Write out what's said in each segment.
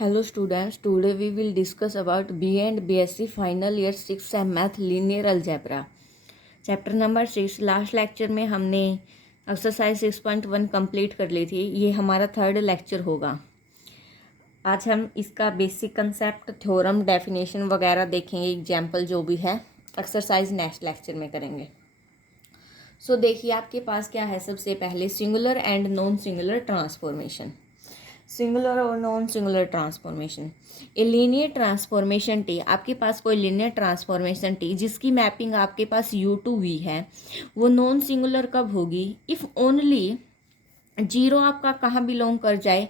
Hello students, today we will discuss about BA and BSc final year 6 sem math linear algebra. Chapter number 6 last lecture में हमने exercise 6.1 complete कर ली थी। ये हमारा third lecture होगा। आज हम इसका बेसिक कंसेप्ट, थ्योरम, डेफिनेशन वगैरह देखेंगे। एग्जाम्पल जो भी है एक्सरसाइज नेक्स्ट लेक्चर में करेंगे। सो देखिए आपके पास क्या है। सबसे पहले singular and non singular transformation. Singular और non singular transformation. A linear transformation T, आपके पास कोई लीनियर ट्रांसफॉर्मेशन टी जिसकी मैपिंग आपके पास U to V है, वो नॉन सिंगुलर कब होगी? इफ़ ओनली जीरो आपका कहाँ बिलोंग कर जाए?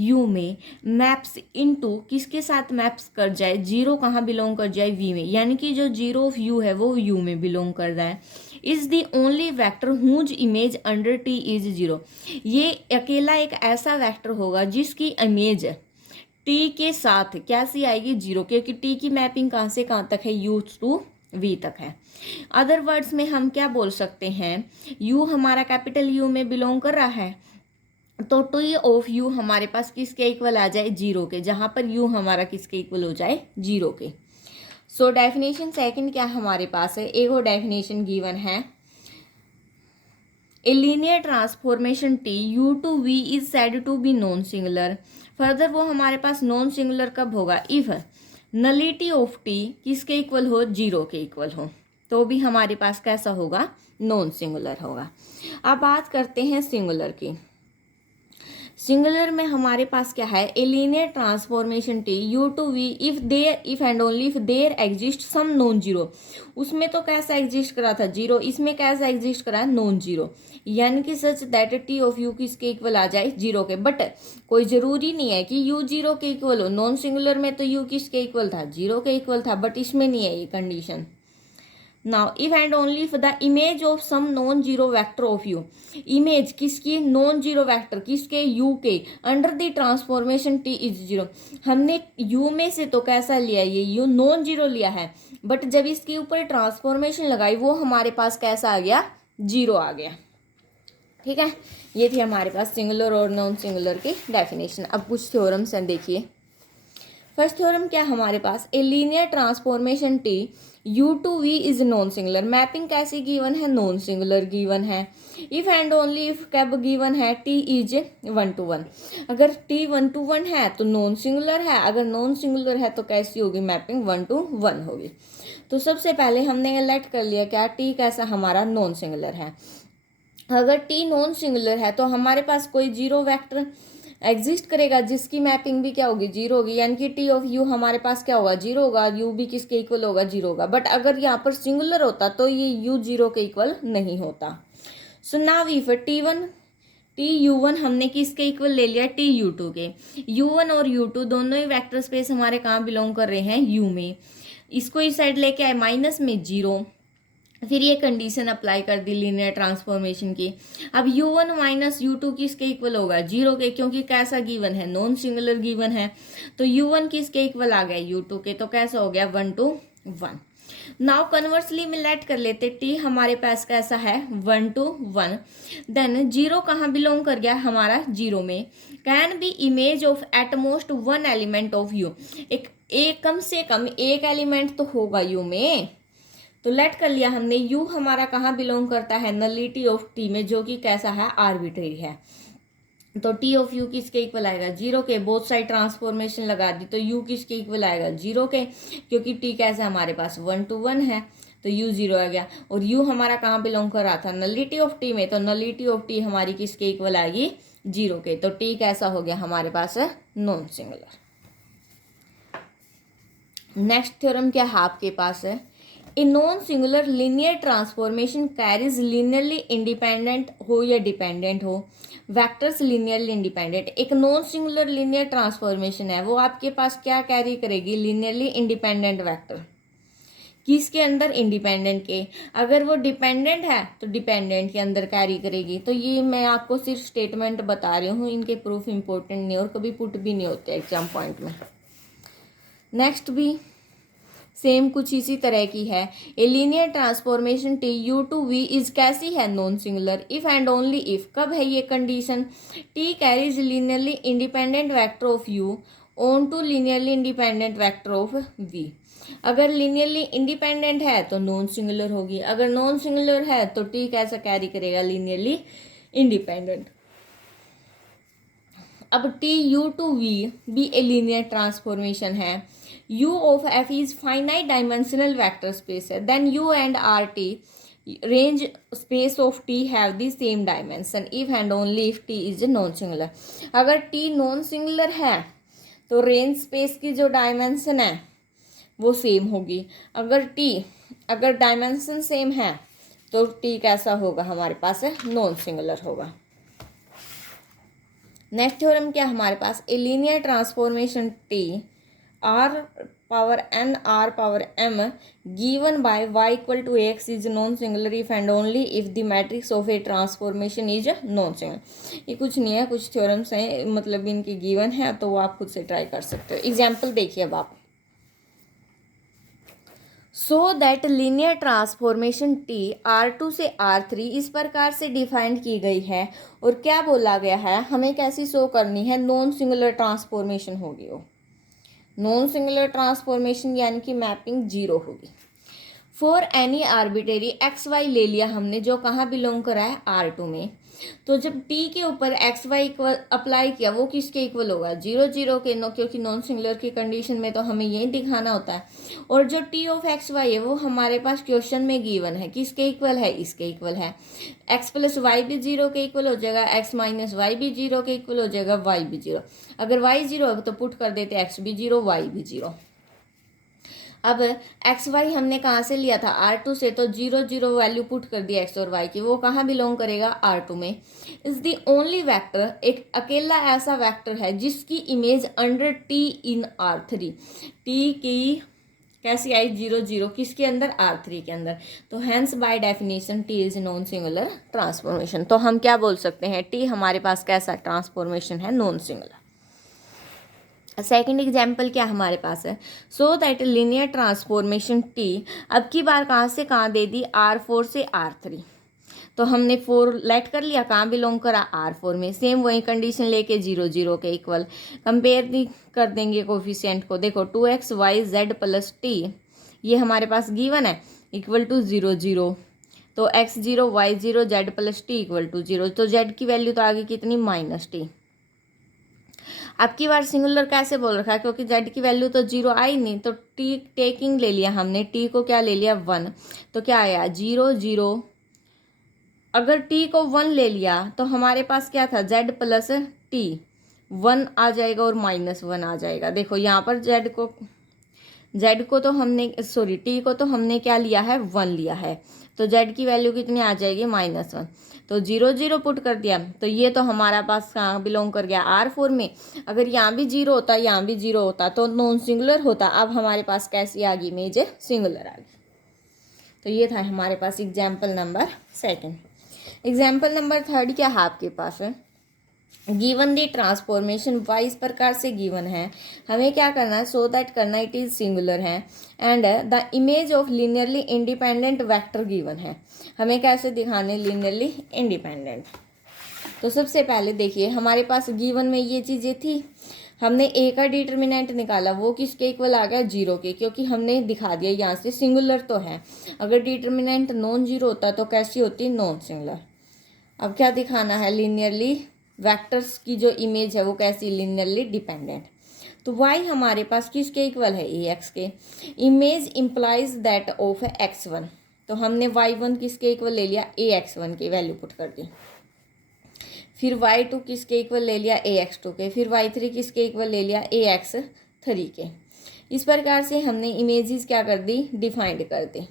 U में। मैप्स इनटू किसके साथ मैप्स कर जाए? जीरो कहाँ बिलोंग कर जाए? V में। यानी कि जो जीरो ऑफ U है वो U में बिलोंग कर रहा है। Is the only vector whose image under T is zero. ये अकेला एक ऐसा वेक्टर होगा जिसकी इमेज T के साथ कैसी आएगी? जीरो, क्योंकि T की मैपिंग कहाँ से कहाँ तक है? U to V तक है। अदर वर्ड्स में हम क्या बोल सकते हैं? U हमारा कैपिटल U में बिलोंग कर रहा है, तो T ऑफ U हमारे पास किसके इक्वल आ जाए? जीरो के, जहाँ पर U हमारा किसके इक्वल हो जाए? जीरो के। सो डेफिनेशन सेकंड क्या हमारे पास है? एक और डेफिनेशन गिवन है। A linear transformation T U to V is said to be non singular. Further वो हमारे पास नॉन सिंगुलर कब होगा? इफ नलिटी ऑफ T किसके इक्वल हो? जीरो के इक्वल हो, तो भी हमारे पास कैसा होगा? नॉन सिंगुलर होगा। अब बात करते हैं सिंगुलर की। सिंगुलर में हमारे पास क्या है? A linear transformation T U to V if and only if there exist some non zero. उसमें तो कैसा एग्जिस्ट करा था? जीरो। इसमें कैसा एग्जिस्ट करा? Non zero. यानी कि such that T of U किसके इक्वल आ जाए? जीरो के। बट कोई जरूरी नहीं है कि U जीरो के इक्वल हो। नॉन सिंगुलर में तो U किसके इक्वल था? जीरो के इक्वल था, बट इसमें नहीं है ये condition. Now if and only if the image of some non zero vector of U, image किसकी? नॉन जीरो वेक्टर किसके? U के, under the transformation T is zero. हमने U में से तो कैसा लिया? ये U नॉन जीरो लिया है, बट जब इसके ऊपर ट्रांसफॉर्मेशन लगाई वो हमारे पास कैसा आ गया? जीरो आ गया। ठीक है, ये थी हमारे पास सिंगुलर और नॉन सिंगुलर की डेफिनेशन। अब कुछ थ्योरम्स हैं, देखिए। फर्स्ट थ्योरम क्या हमारे पास? A linear transformation T U to V is non singular. Mapping कैसी गिवन है? नॉन सिंगुलर गिवन है। इफ एंड ओनली इफ कब गिवन है? T is 1 to 1। अगर T 1 to 1 है तो नॉन सिंगुलर है, अगर नॉन सिंगुलर है तो कैसी होगी? मैपिंग 1 to 1 होगी। तो सबसे पहले हमने लेट कर लिया क्या? T कैसा हमारा? नॉन सिंगुलर है। अगर T नॉन सिंगुलर है तो हमारे पास कोई जीरो वेक्टर एग्जिस्ट करेगा जिसकी मैपिंग भी क्या होगी? जीरो होगी। यानी कि T ऑफ U हमारे पास क्या होगा? जीरो होगा। U भी किसके इक्वल होगा? जीरो होगा। बट अगर यहाँ पर सिंगुलर होता तो ये U जीरो के इक्वल नहीं होता। सो नाउ इफ TU1 हमने किसके इक्वल ले लिया? TU2 के। U1 और U2 दोनों ही वेक्टर स्पेस हमारे कहाँ बिलोंग कर रहे हैं? U में। इसको इस साइड लेके आए माइनस में जीरो, फिर ये कंडीशन अप्लाई कर दी लीनियर ट्रांसफॉर्मेशन की। अब U1 माइनस U2 किसके इक्वल होगा? जीरो के, क्योंकि कैसा गिवन है? नॉन सिंगुलर गिवन है। तो U1 किसके इक्वल आ गया? U2 के। तो कैसा हो गया? 1 to 1। नाउ कन्वर्सली में लेट कर लेते, T हमारे पास कैसा है? 1 to 1। देन जीरो कहाँ बिलोंग कर गया हमारा? जीरो में। Can be image of at most one element of U। एक कम से कम एक एलिमेंट तो होगा U में। तो लेट कर लिया हमने। U हमारा कहाँ बिलोंग करता है? नलिटी ऑफ T में, जो कि कैसा है? आर्बिट्रेरी है। तो T ऑफ U किसके इक्वल आएगा? जीरो के। बोथ साइड ट्रांसफॉर्मेशन लगा दी तो U किसके इक्वल आएगा? जीरो के, क्योंकि T कैसा हमारे पास? 1 to 1 है, तो U जीरो आ गया। और U हमारा कहाँ बिलोंग कर रहा था? नलिटी ऑफ T में, तो नलिटी ऑफ T हमारी किसके इक्वल आएगी? जीरो के। तो T कैसा हो गया हमारे पास? Non singular. नेक्स्ट थ्योरम क्या है आपके पास? है a non singular linear transformation carries linearly independent हो या डिपेंडेंट हो वेक्टर्स लीनियरली इंडिपेंडेंट। एक नॉन सिंगुलर लीनियर ट्रांसफॉर्मेशन है, वो आपके पास क्या कैरी करेगी? Linearly independent vector. किसके अंदर? इंडिपेंडेंट के। अगर वो डिपेंडेंट है तो डिपेंडेंट के अंदर कैरी करेगी। तो ये मैं आपको सिर्फ स्टेटमेंट बता रही हूँ, इनके प्रूफ इंपॉर्टेंट नहीं और कभी पुट भी नहीं होते एग्जाम पॉइंट में। नेक्स्ट भी सेम कुछ इसी तरह की है। A linear transformation T U to V is कैसी है? Non singular. If and only if कब है ये condition? T carries linearly independent vector of U onto linearly independent vector of v। अगर लीनियरली इंडिपेंडेंट है तो non singular होगी, अगर नॉन सिंगुलर है तो t कैसा कैरी करेगा, लीनियरली इंडिपेंडेंट। अब टी यू टू वी भी ए लीनियर ट्रांसफॉर्मेशन है। u of f is finite dimensional vector space है, then u and R T range space of t have the same dimension if and only if t is non singular. अगर t non singular है तो range space की जो dimension है वो same होगी। अगर डायमेंशन सेम है तो t कैसा होगा, हमारे पास है नॉन सिंगुलर होगा। नेक्स्ट थ्योरम क्या हमारे पास, a linear transformation T R power n R power m given by y equal to x is non singular if and only if the matrix of a transformation is non singular. ये कुछ नहीं है, कुछ theorems हैं, मतलब इनकी given है तो वो आप खुद से ट्राई कर सकते हो। एग्जाम्पल देखिए अब आप, so that linear transformation T R2 से R3 इस प्रकार से डिफाइंड की गई है। और क्या बोला गया है, हमें कैसी शो करनी है, नॉन सिंगुलर ट्रांसफॉर्मेशन होगी वो, नॉन सिंगुलर ट्रांसफॉर्मेशन यानी कि मैपिंग जीरो होगी। For any arbitrary x y ले लिया हमने जो कहाँ बिलोंग करा है R2 में, तो जब t के ऊपर एक्स वाई इक्वल अप्लाई किया वो किसके इक्वल होगा, 0 0 के, क्योंकि नॉन सिंगुलर की कंडीशन में तो हमें यही दिखाना होता है। और जो t ऑफ एक्स वाई है वो हमारे पास क्वेश्चन में गिवन है, किसके इक्वल है, इसके इक्वल है। x प्लस वाई भी 0 के इक्वल हो जाएगा, x माइनस वाई भी 0 के इक्वल हो जाएगा, y भी 0। अगर y 0 है तो पुट कर देते x भी 0 y भी 0। अब एक्स वाई हमने कहाँ से लिया था, R2 से, तो 0 0 वैल्यू पुट कर दी x और y की, वो कहाँ बिलोंग करेगा, R2 में। इज दी ओनली वेक्टर, एक अकेला ऐसा वेक्टर है जिसकी इमेज अंडर t इन R3, t की कैसी आई, 0 0 किसके अंदर, R3 के अंदर। तो hence by definition t is non singular transformation. तो हम क्या बोल सकते हैं, t हमारे पास कैसा ट्रांसफॉर्मेशन है, नॉन सिंगुलर। सेकेंड एग्जाम्पल क्या हमारे पास है, so that linear transformation T, अब की बार कहाँ से कहाँ दे दी, R4 से R3। तो हमने 4 लेट कर लिया, कहाँ बिलोंग करा, R4 में। सेम वही कंडीशन लेके 0 0 के इक्वल कंपेयर कर देंगे कोफिशिएंट को। देखो 2x y z plus T, ये हमारे पास गिवन है, इक्वल टू 0 0। तो x 0 y 0 z plus T equal to 0। तो z की वैल्यू तो आगे कितनी, माइनस टी। अब की बार सिंगुलर कैसे बोल रखा है, क्योंकि z की वैल्यू तो 0 आई नहीं, तो t टेकिंग ले लिया हमने, t को क्या ले लिया, 1। तो क्या आया, 0 0। अगर t को 1 ले लिया तो हमारे पास क्या था, z प्लस टी, 1 आ जाएगा और माइनस 1 आ जाएगा। देखो यहाँ पर z को तो हमने, सॉरी t को तो हमने क्या लिया है, 1 लिया है, तो z की वैल्यू कितनी आ जाएगी, -1। तो 0 0 पुट कर दिया, तो ये तो हमारा पास कहाँ बिलोंग कर गया, R4 में। अगर यहाँ भी 0 होता, यहाँ भी 0 होता तो नॉन सिंगुलर होता। अब हमारे पास कैसी आ गई इमेज, सिंगुलर आ गई। तो ये था हमारे पास एग्जाम्पल नंबर 2। एग्जाम्पल नंबर 3 क्या है आपके पास है, गिवन दी ट्रांसफॉर्मेशन y इस प्रकार से गिवन है, हमें क्या करना है, सो दैट करना इट इज सिंगुलर है and the image of linearly independent vector given है। हमें कैसे दिखाने, लीनियरली इंडिपेंडेंट। तो सबसे पहले देखिए हमारे पास गिवन में ये चीज़ें थी, हमने a का डिटर्मिनेंट निकाला, वो किसके इक्वल आ गया, 0 के, क्योंकि हमने दिखा दिया यहाँ से सिंगुलर तो है। अगर डिटर्मिनेंट नॉन 0 होता तो कैसी होती, नॉन सिंगुलर। अब क्या दिखाना है, लीनियरली वेक्टर्स की जो इमेज है वो कैसी, लीनियरली डिपेंडेंट। तो y हमारे पास किसके इक्वल है, ax के। Image implies that of x1, तो हमने y1 किसके इक्वल ले लिया, ax1 की वैल्यू पुट कर दी। फिर y2 किसके इक्वल ले लिया, ax2 के। फिर y3 किसके इक्वल ले लिया, ax3 के। इस प्रकार से हमने इमेजेस क्या कर दी, डिफाइंड कर दी।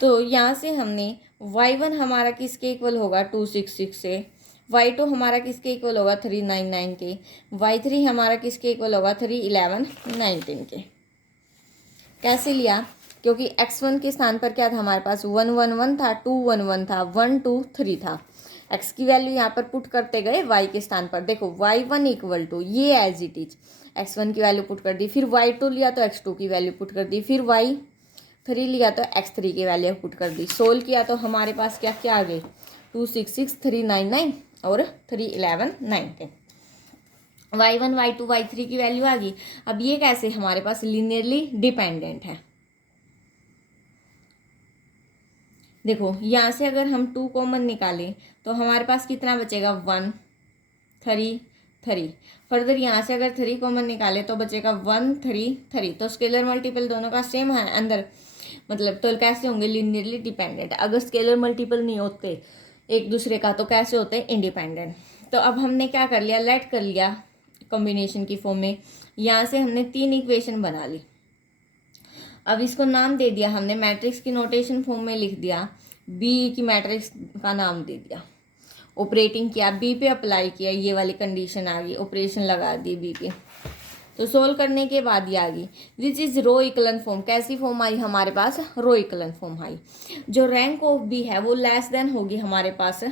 तो यहाँ से हमने y1 हमारा किसके इक्वल होगा, 266 से। y2 हमारा किसके इक्वल होगा, 399 के। y3 हमारा किसके इक्वल होगा, 311 19 के। कैसे लिया, क्योंकि x1 के स्थान पर क्या था हमारे पास, 1 1 1 था, 2 1 1 था, 1 2 3 था। x की वैल्यू यहाँ पर पुट करते गए y के स्थान पर। देखो y1 इक्वल टू, ये एज इट इज, x1 की वैल्यू पुट कर दी। फिर y2 लिया तो x2 की वैल्यू पुट कर दी। फिर y3 लिया तो x3 की वैल्यू पुट कर दी। सोल्व किया तो हमारे पास क्या क्या आ गई, 266 399 और 311 19। y1 y2 y3 की वैल्यू आ गई। अब ये कैसे हमारे पास लीनियरली डिपेंडेंट है। देखो यहाँ से अगर हम 2 कॉमन निकालें तो हमारे पास कितना बचेगा 1 3 3। फर्दर यहाँ से अगर 3 कॉमन निकाले तो बचेगा 1 3 3। तो स्केलर मल्टीपल दोनों का सेम है अंदर, मतलब तो कैसे होंगे लीनियरली डिपेंडेंट। अगर स्केलर मल्टीपल नहीं होते एक दूसरे का तो कैसे होते हैं इंडिपेंडेंट। तो अब हमने क्या कर लिया, लेट कर लिया कॉम्बिनेशन की फॉर्म में। यहाँ से हमने 3 इक्वेशन बना ली। अब इसको नाम दे दिया हमने, मैट्रिक्स की नोटेशन फॉर्म में लिख दिया, बी की मैट्रिक्स का नाम दे दिया। ऑपरेटिंग किया, बी पे अप्लाई किया, ये वाली कंडीशन आ गई, ऑपरेशन लगा दी बी पे। तो सोल्व करने के बाद ये आ गई दिस इज रो इक्वलन फॉर्म। कैसी फॉर्म आई हमारे पास, रो इक्वलन फॉर्म आई। जो रैंक ऑफ बी है वो लेस देन होगी हमारे पास,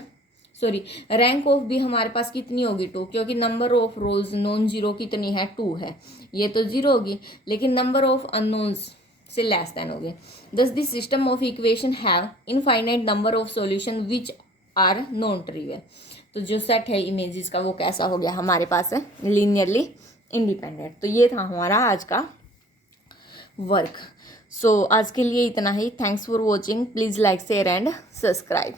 सॉरी रैंक ऑफ बी हमारे पास कितनी होगी 2, क्योंकि number of rows non zero कितनी है 2 है। ये तो 0 होगी, लेकिन नंबर ऑफ अननोन्स से लेस देन होगी। Thus this system of equation have infinite number of solution which are non trivial. तो जो सेट है इमेजेस का वो कैसा हो गया हमारे पास है, लीनियरली इंडिपेंडेंट। तो ये था हमारा आज का वर्क। सो आज के लिए इतना ही। Thanks for watching. Please like share and subscribe.